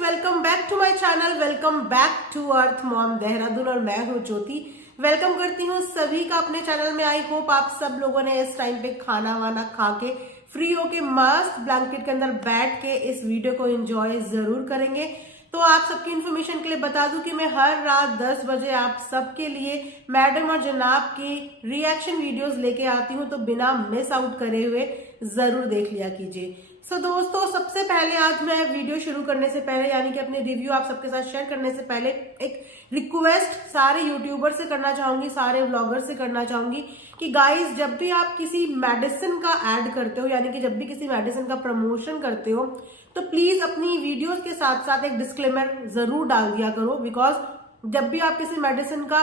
Welcome back to my channel, welcome back to earth mom Dehradun और मैं हूँ ज्योति। Welcome करती हूँ सभी का अपने चैनल में। आई होप आप सब लोगों ने इस टाइम पे खाना वाना खा के फ्री होके मस्त ब्लैंकेट के अंदर बैठ के इस वीडियो को एंजॉय जरूर करेंगे। तो आप सबकी इन्फॉर्मेशन के लिए बता दूं कि मैं हर रात 10 बजे आप सबके लिए मैडम और जनाब की रिएक्शन वीडियोस लेके आती हूं, तो बिना मिस आउट करे हुए जरूर देख लिया कीजिए। सो दोस्तों, सबसे पहले आज मैं वीडियो शुरू करने से पहले यानी कि अपने रिव्यू आप सबके साथ शेयर करने से पहले एक रिक्वेस्ट सारे यूट्यूबर से करना चाहूंगी, सारे व्लॉगर से करना चाहूंगी कि गाइस, जब भी आप किसी मेडिसिन का ऐड करते हो यानी कि जब भी किसी मेडिसिन का प्रमोशन करते हो, तो प्लीज अपनी वीडियोस के साथ साथ एक डिस्क्लेमर जरूर डाल दिया करो। बिकॉज जब भी आप किसी मेडिसिन का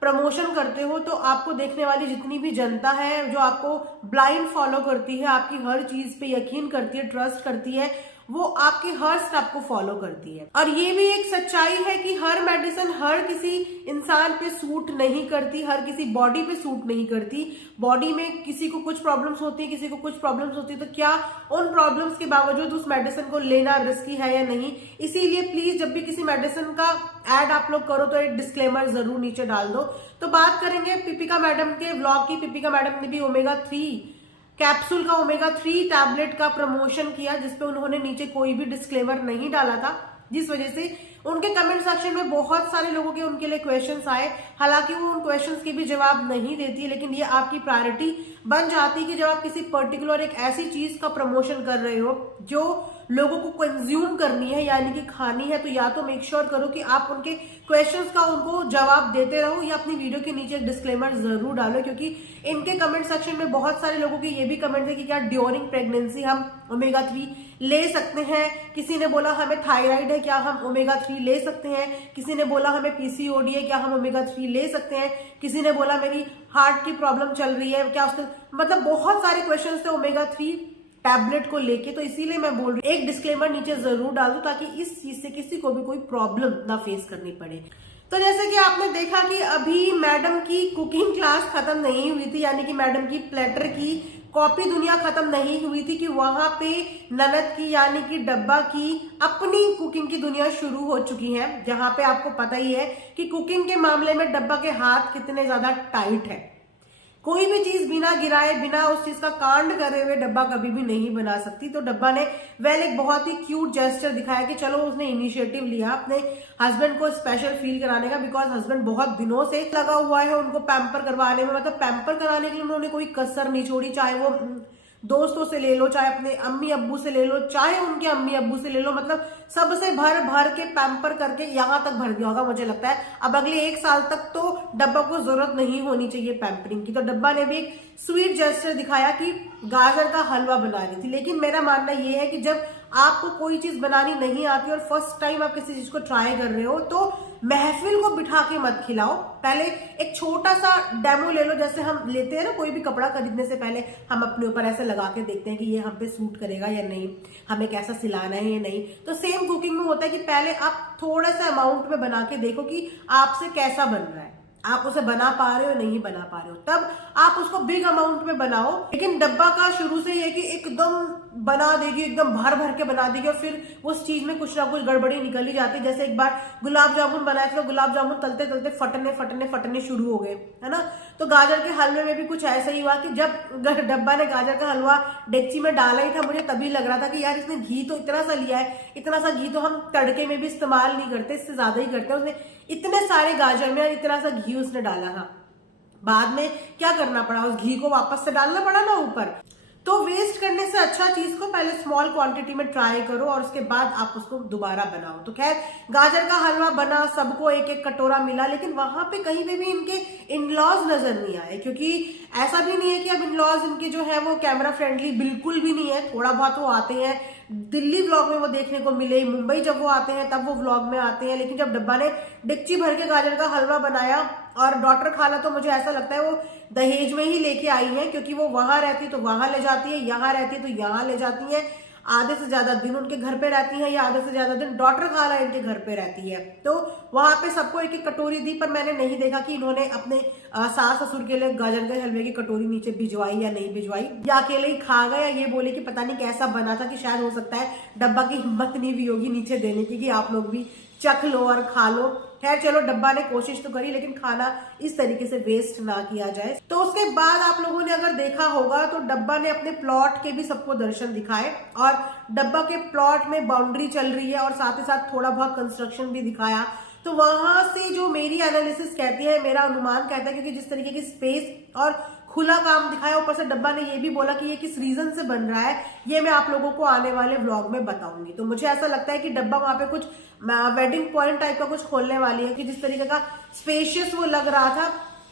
प्रमोशन करते हो तो आपको देखने वाली जितनी भी जनता है, जो आपको ब्लाइंड फॉलो करती है, आपकी हर चीज पे यकीन करती है, ट्रस्ट करती है, वो आपके हर स्टेप को फॉलो करती है। और ये भी एक सच्चाई है कि हर मेडिसिन हर किसी इंसान पे सूट नहीं करती, हर किसी बॉडी पे सूट नहीं करती। बॉडी में किसी को कुछ प्रॉब्लम्स होती है, किसी को कुछ प्रॉब्लम्स होती है, तो क्या उन प्रॉब्लम्स के बावजूद उस मेडिसिन को लेना रिस्की है या नहीं। इसीलिए प्लीज जब भी किसी मेडिसिन का एड आप लोग करो तो एक डिस्क्लेमर जरूर नीचे डाल दो। तो बात करेंगे पिपिका मैडम के व्लॉग की। पिपिका मैडम ने भी ओमेगा-3 कैप्सूल का ओमेगा-3 टैबलेट का प्रमोशन किया, जिसपे उन्होंने नीचे कोई भी डिस्क्लेमर नहीं डाला था, जिस वजह से उनके कमेंट सेक्शन में बहुत सारे लोगों के उनके लिए क्वेश्चंस आए। हालांकि वो उन क्वेश्चंस के भी जवाब नहीं देती है, लेकिन ये आपकी प्रायोरिटी बन जाती है कि जब आप किसी पर्टिकुलर एक ऐसी चीज का प्रमोशन कर रहे हो जो लोगों को कंज्यूम करनी है यानी कि खानी है, तो या तो मेक श्योर करो कि आप उनके क्वेश्चंस का उनको जवाब देते रहो, या अपनी वीडियो के नीचे एक डिस्क्लेमर जरूर डालो। क्योंकि इनके कमेंट सेक्शन में बहुत सारे लोगों के ये भी कमेंट है कि क्या ड्यूरिंग प्रेगनेंसी हम ओमेगा-3 ले सकते हैं। किसी ने बोला हमें थायराइड है, क्या हम ओमेगा-3 ले सकते हैं। किसी ने बोला हमें पीसीओडी है, क्या हम ओमेगा-3 ले सकते हैं। किसी ने बोला मेरी हार्ट की प्रॉब्लम चल रही है, क्या उसके मतलब बहुत सारे क्वेश्चन थे ओमेगा-3 टैबलेट को लेके। तो इसीलिए मैं बोल रही हूँ एक डिस्क्लेमर नीचे जरूर डाल दो, ताकि इस चीज से किसी को भी कोई प्रॉब्लम ना फेस करनी पड़े। तो जैसे कि आपने देखा कि अभी मैडम की कुकिंग क्लास खत्म नहीं हुई थी, यानी कि मैडम की प्लेटर की कॉपी दुनिया खत्म नहीं हुई थी, कि वहां पे ननद की यानी कि डब्बा की अपनी कुकिंग की दुनिया शुरू हो चुकी है। जहां पे आपको पता ही है कि कुकिंग के मामले में डब्बा के हाथ कितने ज्यादा टाइट है। कोई भी चीज बिना गिराए, बिना उस चीज का कांड करे हुए डब्बा कभी भी नहीं बना सकती। तो डब्बा ने एक बहुत ही क्यूट जेस्चर दिखाया कि चलो उसने इनिशिएटिव लिया अपने हस्बैंड को स्पेशल फील कराने का। बिकॉज हस्बैंड बहुत दिनों से लगा हुआ है उनको पैम्पर करवाने में, मतलब पैम्पर कराने के लिए उन्होंने कोई कसर नहीं छोड़ी। चाहे वो दोस्तों से ले लो, चाहे अपने अम्मी अब्बू से ले लो, चाहे उनके अम्मी अब्बू से ले लो, मतलब सबसे भर भर के पैम्पर करके यहां तक भर दिया होगा मुझे लगता है। अब अगले 1 साल तक तो डब्बा को जरूरत नहीं होनी चाहिए पैम्परिंग की। तो डब्बा ने भी एक स्वीट जेस्चर दिखाया कि गाजर का हलवा बना रही थी। लेकिन मेरा मानना यह है कि जब आपको कोई चीज बनानी नहीं आती और फर्स्ट टाइम आप किसी चीज को ट्राई कर रहे हो, तो महफिल को बिठा के मत खिलाओ। पहले एक छोटा सा डेमो ले लो, जैसे हम लेते हैं ना कोई भी कपड़ा खरीदने से पहले हम अपने ऊपर ऐसे लगा के देखते हैं कि ये हम पे सूट करेगा या नहीं, हमें कैसा सिलाना है या नहीं। तो सेम कुकिंग में होता है कि पहले आप थोड़ा सा अमाउंट में बना के देखो कि आपसे कैसा बन रहा है, आप उसे बना पा रहे हो नहीं बना पा रहे हो, तब आप उसको बिग अमाउंट में बनाओ। लेकिन डब्बा का शुरू से ये कि एकदम बना देगी, एकदम भर भर के बना देगी और फिर उस चीज में कुछ ना कुछ गड़बड़ी निकल ही जाती है। जैसे एक बार गुलाब जामुन बनाए थे, तो गुलाब जामुन तलते तलते फटने फटने फटने शुरू हो गए, है ना। तो गाजर के हलवे में भी कुछ ऐसा ही हुआ कि जब डब्बा ने गाजर का हलवा डेगची में डाला ही था, मुझे तभी लग रहा था कि यार इसने घी तो इतना सा लिया है, इतना सा घी तो हम तड़के में भी इस्तेमाल नहीं करते, इससे ज्यादा ही करते हैं। उसने इतने सारे गाजर में इतना सा घी उसने डाला था। बाद में क्या करना पड़ा, उस घी को वापस से डालना पड़ा ना ऊपर। तो वेस्ट करने से अच्छा चीज को पहले स्मॉल क्वांटिटी में ट्राई करो और उसके बाद आप उसको दोबारा बनाओ। तो खैर गाजर का हलवा बना, सबको एक एक कटोरा मिला, लेकिन वहां पे कहीं पे भी इनके इनलॉज नजर नहीं आए। क्योंकि ऐसा भी नहीं है कि अब इनलॉज इनके जो है वो कैमरा फ्रेंडली बिल्कुल भी नहीं है। थोड़ा बहुत वो आते हैं, दिल्ली व्लॉग में वो देखने को मिले, मुंबई जब वो आते हैं तब वो व्लॉग में आते हैं। लेकिन जब डब्बा ने डिक्ची भर के गाजर का हलवा बनाया, और डॉक्टर खाला तो मुझे ऐसा लगता है वो दहेज में ही लेके आई है, क्योंकि वो वहां रहती तो वहां ले जाती है, यहाँ रहती है तो यहाँ ले जाती है। आधे से ज्यादा दिन उनके घर पे रहती हैं या आधे से ज्यादा दिन डॉटर खाला इनके घर पे रहती है। तो वहां पे सबको एक एक कटोरी दी, पर मैंने नहीं देखा कि इन्होंने अपने सास ससुर के लिए गाजर के हलवे की कटोरी नीचे भिजवाई या नहीं भिजवाई, या अकेले ही खा गए, या ये बोले कि पता नहीं कैसा बना था कि शायद हो सकता है डब्बा की हिम्मत नहीं भी होगी नीचे देने की कि आप लोग भी चख लो और खा लो। खैर चलो, डब्बा ने कोशिश तो करी, लेकिन खाना इस तरीके से वेस्ट ना किया जाए। तो उसके बाद आप लोगों ने अगर देखा होगा तो डब्बा ने अपने प्लॉट के भी सबको दर्शन दिखाए, और डब्बा के प्लॉट में बाउंड्री चल रही है और साथ ही साथ थोड़ा बहुत कंस्ट्रक्शन भी दिखाया। तो वहां से जो मेरी एनालिसिस कहती है, मेरा अनुमान कहता है, क्योंकि जिस तरीके की स्पेस और खुला काम दिखाया, ऊपर से डब्बा ने ये भी बोला कि ये किस रीजन से बन रहा है, ये मैं आप लोगों को आने वाले व्लॉग में बताऊंगी। तो मुझे ऐसा लगता है कि डब्बा वहां पे कुछ वेडिंग पॉइंट टाइप का कुछ खोलने वाली है, कि जिस तरीके का स्पेशियस वो लग रहा था,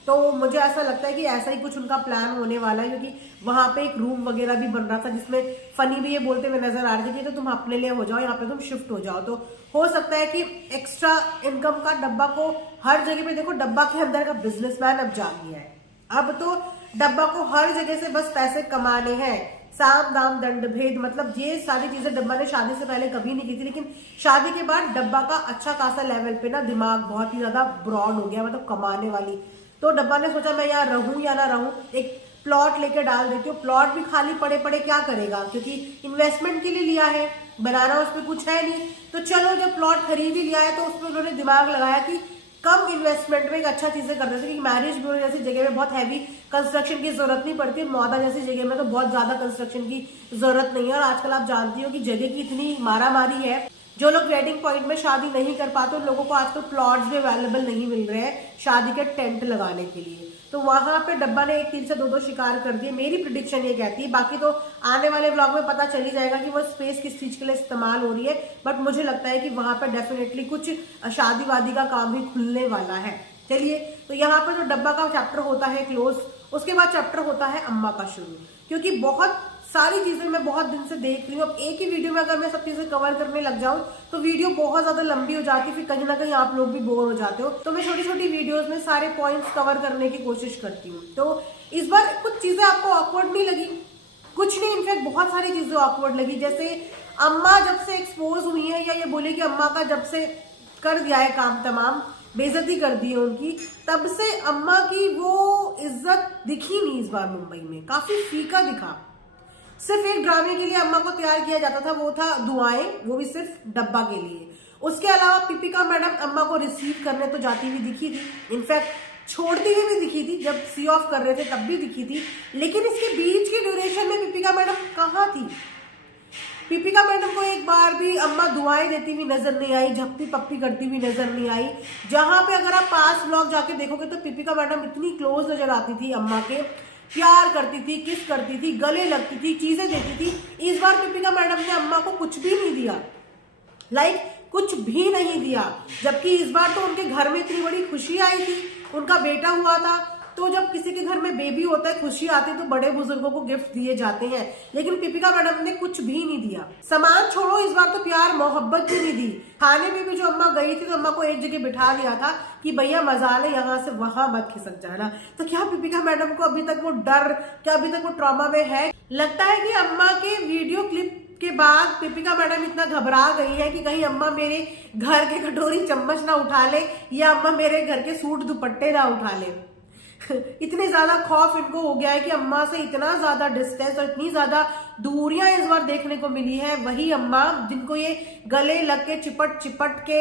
तो मुझे ऐसा लगता है कि ऐसा ही कुछ उनका प्लान होने वाला है, क्योंकि वहां पे एक रूम वगैरह भी बन रहा था जिसमें फनी भी ये बोलते हुए नजर आ रहे थे कि तो तुम अपने लिए हो जाओ, यहाँ पे तुम शिफ्ट हो जाओ। तो हो सकता है कि एक्स्ट्रा इनकम का डब्बा को हर जगह पे, देखो डब्बा के अंदर का बिजनेसमैन अब जाग गया है, अब तो डब्बा को हर जगह से बस पैसे कमाने हैं, साम दाम दंड भेद, मतलब ये सारी चीजें डब्बा ने शादी से पहले कभी नहीं की थी, लेकिन शादी के बाद डब्बा का अच्छा खासा लेवल पे ना दिमाग बहुत ही ज्यादा ब्रॉड हो गया, मतलब कमाने वाली। तो डब्बा ने सोचा मैं यहाँ रहूं या ना रहूं, एक प्लॉट लेके डाल देती हूँ। प्लॉट भी खाली पड़े पड़े क्या करेगा, क्योंकि इन्वेस्टमेंट के लिए लिया है, बनाना उसमें कुछ है नहीं। तो चलो जब प्लॉट खरीद ही लिया है तो उसमें उन्होंने दिमाग लगाया कि कम इन्वेस्टमेंट में एक अच्छा चीजें करते थे, कि मैरिज ब्यूरो जैसी जगह में बहुत हैवी कंस्ट्रक्शन की जरूरत नहीं पड़ती, मौदा जैसी जगह में तो बहुत ज्यादा कंस्ट्रक्शन की जरूरत नहीं है। और आजकल आप जानती हो कि जगह की इतनी मारामारी है, जो लोग वेडिंग पॉइंट में शादी नहीं कर पाते उन लोगों को आजकल प्लॉट्स भी अवेलेबल नहीं मिल रहे हैं शादी के टेंट लगाने के लिए। तो वहां पे डब्बा ने एक तीर से दो शिकार कर दिए, मेरी प्रिडिक्शन ये कहती है। बाकी तो आने वाले व्लॉग में पता चल ही जाएगा कि वो स्पेस किस चीज के लिए इस्तेमाल हो रही है, बट मुझे लगता है कि वहां पर डेफिनेटली कुछ शादी वादी का काम भी खुलने वाला है। चलिए, तो यहाँ पर जो डब्बा का चैप्टर होता है क्लोज, उसके बाद चैप्टर होता है अम्मा का शुरू, क्योंकि बहुत सारी चीजें मैं बहुत दिन से देख रही हूँ। अब एक ही वीडियो में अगर मैं सब चीजें कवर करने लग जाऊं तो वीडियो बहुत ज्यादा लंबी हो जाती है, फिर कहीं ना कहीं आप लोग भी बोर हो जाते हो। तो मैं छोटी छोटी वीडियोस में सारे पॉइंट्स कवर करने की कोशिश करती हूँ। तो इस बार कुछ चीजें आपको ऑकवर्ड नहीं लगी, कुछ नहीं, इनफैक्ट बहुत सारी चीजें ऑकवर्ड लगी। जैसे अम्मा जब से एक्सपोज हुई है, या ये बोले कि अम्मा का जब से कर दिया है काम तमाम, बेइज्जती कर दी है उनकी, तब से अम्मा की वो इज्जत दिखी नहीं इस बार मुंबई में, काफी फीका दिखा। सिर्फ एक ड्रामे के लिए अम्मा को तैयार किया जाता था, वो था दुआएं, वो भी सिर्फ डब्बा के लिए। उसके अलावा पिपिका मैडम अम्मा को रिसीव करने तो जाती हुई दिखी थी, इनफैक्ट छोड़ती हुई भी दिखी थी, जब सी ऑफ कर रहे थे तब भी दिखी थी। लेकिन इसके बीच की ड्यूरेशन में पिपिका मैडम कहाँ थी? पिपिका मैडम को एक बार भी अम्मा दुआएं देती हुई नजर नहीं आई, झपटी पप्पी करती हुई नजर नहीं आई। जहां पे अगर आप पास व्लॉग जाके देखोगे तो पिपिका मैडम इतनी क्लोज नजर आती थी अम्मा के, प्यार करती थी, किस करती थी, गले लगती थी, चीजें देती थी। इस बार पिपिका मैडम ने अम्मा को कुछ भी नहीं दिया, कुछ भी नहीं दिया। जबकि इस बार तो उनके घर में इतनी बड़ी खुशी आई थी, उनका बेटा हुआ था। तो जब किसी के घर में बेबी होता है, खुशी आती है, तो बड़े बुजुर्गों को गिफ्ट दिए जाते हैं, लेकिन पिपिका मैडम ने कुछ भी नहीं दिया। सामान छोड़ो, इस बार तो प्यार मोहब्बत भी नहीं दी। खाने में भी जो अम्मा गई थी तो अम्मा को एक जगह बिठा दिया था कि भैया मजा ले, यहाँ से वहां मत खिसक जाना। तो क्या पिपिका मैडम को अभी तक वो डर, क्या अभी तक वो ट्रॉमा में है? लगता है कि अम्मा के वीडियो क्लिप के बाद पिपिका मैडम इतना घबरा गई है कि कहीं अम्मा मेरे घर के कटोरी चम्मच ना उठा ले, या अम्मा मेरे घर के सूट दुपट्टे ना उठा ले। इतने ज्यादा खौफ इनको हो गया है कि अम्मा से इतना ज्यादा डिस्टेंस और इतनी ज्यादा दूरियां इस बार देखने को मिली है। वही अम्मा जिनको ये गले लग के चिपट चिपट के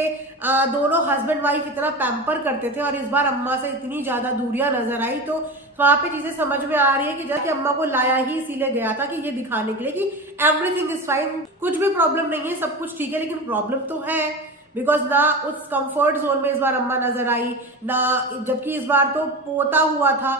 दोनों हस्बैंड वाइफ इतना पैम्पर करते थे, और इस बार अम्मा से इतनी ज्यादा दूरियां नजर आई। तो वहां पे चीजें समझ में आ रही है कि जैसे अम्मा को लाया ही इसीलिए गया था कि ये दिखाने के लिए कि एवरीथिंग इज फाइन, कुछ भी प्रॉब्लम नहीं है, सब कुछ ठीक है। लेकिन प्रॉब्लम तो है, बिकॉज ना उस कंफर्ट जोन में इस बार अम्मा नजर आई ना, जबकि इस बार तो पोता हुआ था।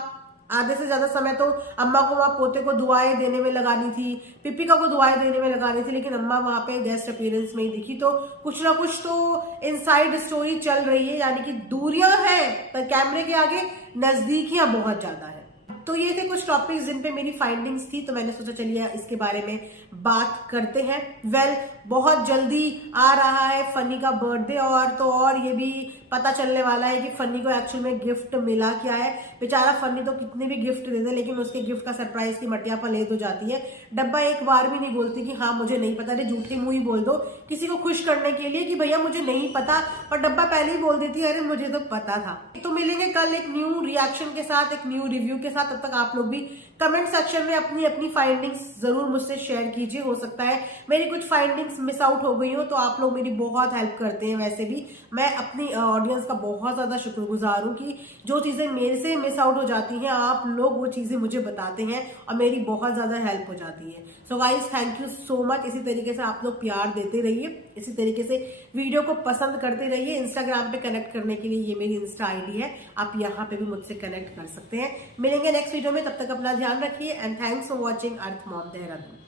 आधे से ज्यादा समय तो अम्मा को वहां पोते को दुआएं देने में लगानी थी, पिपिका को दुआएं देने में लगानी थी, लेकिन अम्मा वहां पे गेस्ट अपीयरेंस में ही दिखी। तो कुछ ना कुछ तो इनसाइड स्टोरी चल रही है, यानी कि दूरियां हैं पर कैमरे के आगे नजदीकियां बहुत ज्यादा है। तो ये थे कुछ टॉपिक्स जिन पे मेरी फाइंडिंग्स थी, तो मैंने सोचा चलिए इसके बारे में बात करते हैं। बहुत जल्दी आ रहा है फनी का बर्थडे, और ये भी पता चलने वाला है कि फनी को एक्चुअल में गिफ्ट मिला क्या है। बेचारा फनी तो कितने भी गिफ्ट दे दे, लेकिन उसके गिफ्ट का सरप्राइज की मटिया पलेद हो जाती है। डब्बा एक बार भी नहीं बोलती कि हाँ मुझे नहीं पता, अरे झूठी मुंह ही बोल दो किसी को खुश करने के लिए कि भैया मुझे नहीं पता, और डब्बा पहले ही बोल देती है अरे मुझे तो पता था। तो मिलेंगे कल एक न्यू रिएक्शन के साथ, एक न्यू रिव्यू के साथ। तब तक आप लोग भी कमेंट सेक्शन में अपनी अपनी फाइंडिंग्स जरूर मुझसे शेयर कीजिए। हो सकता है मेरी कुछ फाइंडिंग्स मिस आउट हो गई हो, तो आप लोग मेरी बहुत हेल्प करते हैं। वैसे भी मैं अपनी ऑडियंस का बहुत ज्यादा शुक्रगुजार हूँ कि जो चीजें मेरे से मिस आउट हो जाती हैं आप लोग वो चीजें मुझे बताते हैं और मेरी बहुत ज्यादा हेल्प हो जाती है। So guys thank you so much. इसी तरीके से आप लोग प्यार देते रहिए, इसी तरीके से वीडियो को पसंद करते रहिए। इंस्टाग्राम पे कनेक्ट करने के लिए ये मेरी इंस्टा आईडी है, आप यहाँ पे भी मुझसे कनेक्ट कर सकते हैं। मिलेंगे नेक्स्ट वीडियो में, तब तक अपना ध्यान रखिए and thanks for watching earth mom Dehradun.